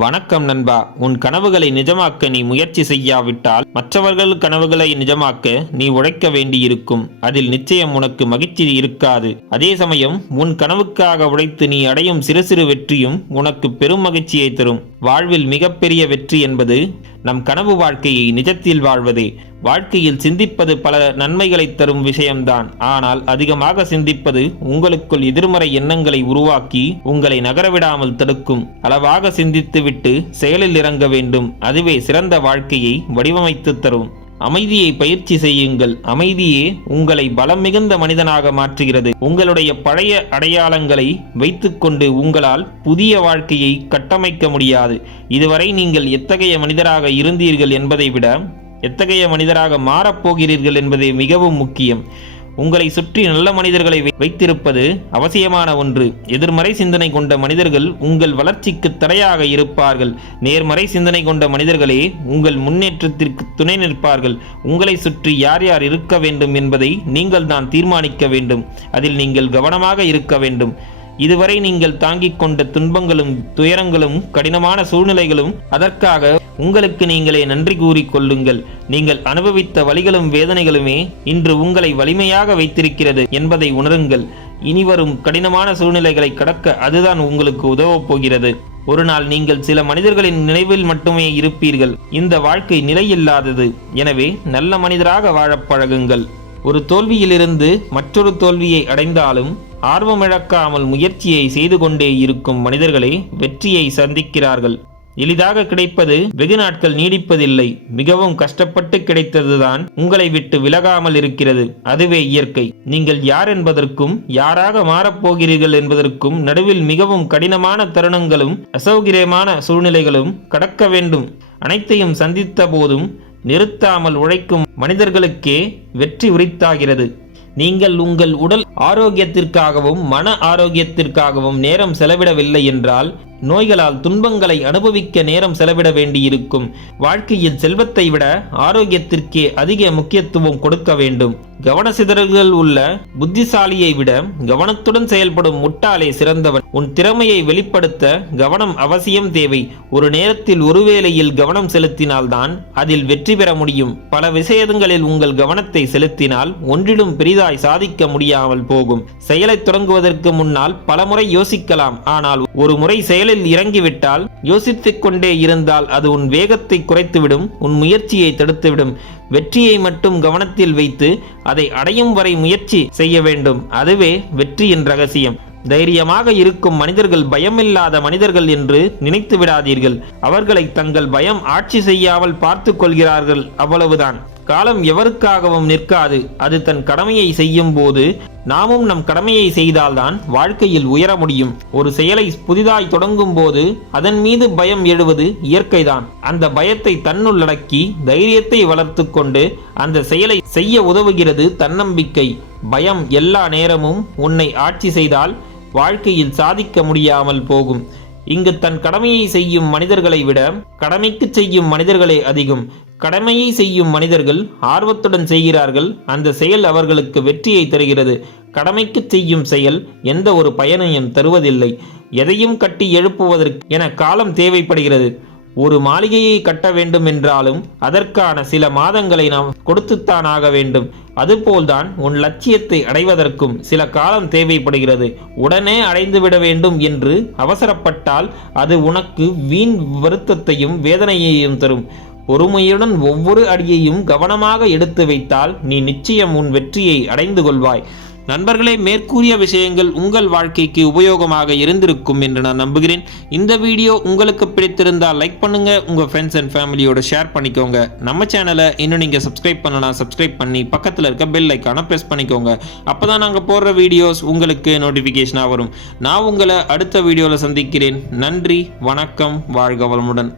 வணக்கம் நண்பா. உன் கனவுகளை நிஜமாக்க நீ முயற்சி செய்யாவிட்டால் மற்றவர்கள் கனவுகளை நிஜமாக்க நீ உழைக்க வேண்டியிருக்கும். அதில் நிச்சயம் உனக்கு மகிழ்ச்சி இருக்காது. அதே சமயம் உன் கனவுக்காக உழைத்து நீ அடையும் சிறு சிறு வெற்றியும் உனக்கு பெரும் மகிழ்ச்சியை தரும். வாழ்வில் மிகப்பெரிய வெற்றி என்பது நம் கனவு வாழ்க்கையை நிஜத்தில் வாழ்வதே. வாழ்க்கையில் சிந்திப்பது பல நன்மைகளை தரும் விஷயம்தான். ஆனால் அதிகமாக சிந்திப்பது உங்களுக்குள் எதிர்மறை எண்ணங்களை உருவாக்கி உங்களை நகரவிடாமல் தடுக்கும். அளவாக சிந்தித்துவிட்டு செயலில் இறங்க வேண்டும். அதுவே சிறந்த வாழ்க்கையை வடிவமைத்து தரும். அமைதியை பயிற்சி செய்யுங்கள். அமைதியே உங்களை பலம் மிகுந்த மனிதனாக மாற்றுகிறது. உங்களுடைய பழைய அடையாளங்களை வைத்துக்கொண்டு உங்களால் புதிய வாழ்க்கையை கட்டமைக்க முடியாது. இதுவரை நீங்கள் எத்தகைய மனிதராக இருந்தீர்கள் என்பதை விட எத்தகைய மனிதராக மாறப்போகிறீர்கள் என்பதே மிகவும் முக்கியம். உங்களை சுற்றி நல்ல மனிதர்களை வைத்திருப்பது அவசியமான ஒன்று. எதிர்மறை சிந்தனை கொண்ட மனிதர்கள் உங்கள் வளர்ச்சிக்கு தடையாக இருப்பார்கள். நேர்மறை சிந்தனை கொண்ட மனிதர்களே உங்கள் முன்னேற்றத்திற்கு துணை நிற்பார்கள். உங்களை சுற்றி யார் யார் இருக்க வேண்டும் என்பதை நீங்கள் தான் தீர்மானிக்க வேண்டும். அதில் நீங்கள் கவனமாக இருக்க வேண்டும். இதுவரை நீங்கள் தாங்கிக் கொண்ட துன்பங்களும் துயரங்களும் கடினமான சூழ்நிலைகளும் அதற்காக உங்களுக்கு நீங்களே நன்றி கூறிக்கொள்ளுங்கள். நீங்கள் அனுபவித்த வலிகளும் வேதனைகளுமே இன்று உங்களை வலிமையாக வைத்திருக்கிறது என்பதை உணருங்கள். இனிவரும் கடினமான சூழ்நிலைகளை கடக்க அதுதான் உங்களுக்கு உதவப் போகிறது. ஒரு நாள் நீங்கள் சில மனிதர்களின் நினைவில் மட்டுமே இருப்பீர்கள். இந்த வாழ்க்கை நிலையில்லாதது. எனவே நல்ல மனிதராக வாழப் பழகுங்கள். ஒரு தோல்வியிலிருந்து மற்றொரு தோல்வியை அடைந்தாலும் ஆர்வமிழக்காமல் முயற்சியை செய்து கொண்டே இருக்கும் மனிதர்களே வெற்றியை சந்திக்கிறார்கள். எளிதாக கிடைப்பது வெகு நாட்கள் நீடிப்பதில்லை. மிகவும் கஷ்டப்பட்டு கிடைத்ததுதான் உங்களை விட்டு விலகாமல் இருக்கிறது. அதுவே இயற்கை. நீங்கள் யார் என்பதற்கும் யாராக மாறப்போகிறீர்கள் என்பதற்கும் நடுவில் மிகவும் கடினமான தருணங்களும் அசௌகரியமான சூழ்நிலைகளும் கடக்க வேண்டும். அனைத்தையும் சந்தித்த போதும் நிறுத்தாமல் உழைக்கும் மனிதர்களுக்கே வெற்றி உரித்தாகிறது. நீங்கள் உங்கள் உடல் ஆரோக்கியத்திற்காகவும் மன ஆரோக்கியத்திற்காகவும் நேரம் செலவிடவில்லை என்றால் நோய்களால் துன்பங்களை அனுபவிக்க நேரம் செலவிட வேண்டியிருக்கும். வாழ்க்கையில் செல்வத்தை விட ஆரோக்கியத்திற்கே அதிக முக்கியத்துவம் கொடுக்க வேண்டும். கவன சிதறல்கள் உள்ள புத்திசாலியை விட கவனத்துடன் செயல்படும் முட்டாளே சிறந்தவன். உன் திறமையை வெளிப்படுத்த கவனம் அவசியம் தேவை. ஒரு நேரத்தில் ஒரு வேளையில் கவனம் செலுத்தினால்தான் அதில் வெற்றி பெற முடியும். பல விஷயங்களில் உங்கள் கவனத்தை செலுத்தினால் ஒன்றிலும் பெரிதாய் சாதிக்க முடியாமல் போகும். செயலை தொடங்குவதற்கு முன்னால் பலமுறை யோசிக்கலாம். ஆனால் ஒரு முறை செயலில் இறங்கிவிட்டால் யோசித்துக் கொண்டே இருந்தால் அது உன் வேகத்தை குறைத்துவிடும். உன் முயற்சியை தடுத்துவிடும். வெற்றியை மட்டும் கவனத்தில் வைத்து அதை அடையும் வரை முயற்சி செய்ய வேண்டும். அதுவே வெற்றியின் ரகசியம். தைரியமாக இருக்கும் மனிதர்கள் பயமில்லாத மனிதர்கள் என்று நினைத்து விடாதீர்கள். அவர்களை தங்கள் பயம் ஆட்சி செய்யாமல் பார்த்து கொள்கிறார்கள், அவ்வளவுதான். காலம் எவருக்காகவும் நிற்காது. அது தன் கடமையை செய்யும் போது நாமும் நம் கடமையை செய்தால்தான் வாழ்க்கையில் உயர முடியும். ஒரு செயலை புதிதாய் தொடங்கும் போது அதன் மீது பயம் எழுவது இயற்கைதான். அந்த பயத்தை தன்னுள்ளடக்கி தைரியத்தை வளர்த்து கொண்டு அந்த செயலை செய்ய உதவுகிறது தன்னம்பிக்கை. பயம் எல்லா நேரமும் உன்னை ஆட்சி செய்தால் வாழ்க்கையில் சாதிக்க முடியாமல் போகும். இங்கு தன் கடமையை செய்யும் மனிதர்களை விட கடமைக்கு செய்யும் மனிதர்களே அதிகம். கடமையை செய்யும் மனிதர்கள் ஆர்வத்துடன் செய்கிறார்கள். அந்த செயல் அவர்களுக்கு வெற்றியை தருகிறது. கடமைக்கு செய்யும் செயல் எந்த ஒரு பயனையும் தருவதில்லை. எதையும் கட்டி எழுப்புவதற்கு என காலம் தேவைப்படுகிறது. ஒரு மாளிகையை கட்ட வேண்டும் என்றாலும் அதற்கான சில மாதங்களை நாம் கொடுத்துத்தான் ஆக வேண்டும். அதுபோல்தான் உன் லட்சியத்தை அடைவதற்கும் சில காலம் தேவைப்படுகிறது. உடனே அடைந்துவிட வேண்டும் என்று அவசரப்பட்டால் அது உனக்கு வீண் வருத்தத்தையும் வேதனையையும் தரும். பொறுமையுடன் ஒவ்வொரு அடியையும் கவனமாக எடுத்து வைத்தால் நீ நிச்சயம் உன் வெற்றியை அடைந்து கொள்வாய். நண்பர்களே, மேற்கூறிய விஷயங்கள் உங்கள் வாழ்க்கைக்கு உபயோகமாக இருந்திருக்கும் என்று நான் நம்புகிறேன். இந்த வீடியோ உங்களுக்கு பிடித்திருந்தால் லைக் பண்ணுங்க. உங்க ஃப்ரெண்ட்ஸ் அண்ட் ஃபேமிலியோட ஷேர் பண்ணிக்கோங்க. நம்ம சேனலை இன்னும் நீங்க சப்ஸ்கிரைப் பண்ணலாம். சப்ஸ்கிரைப் பண்ணி பக்கத்தில் இருக்க பெல் ஐக்கானை பிரஸ் பண்ணிக்கோங்க. அப்பதான் நாங்கள் போடுற வீடியோஸ் உங்களுக்கு நோட்டிஃபிகேஷனாக வரும். நான் உங்களை அடுத்த வீடியோவில் சந்திக்கிறேன். நன்றி, வணக்கம், வாழ்க வளமுடன்.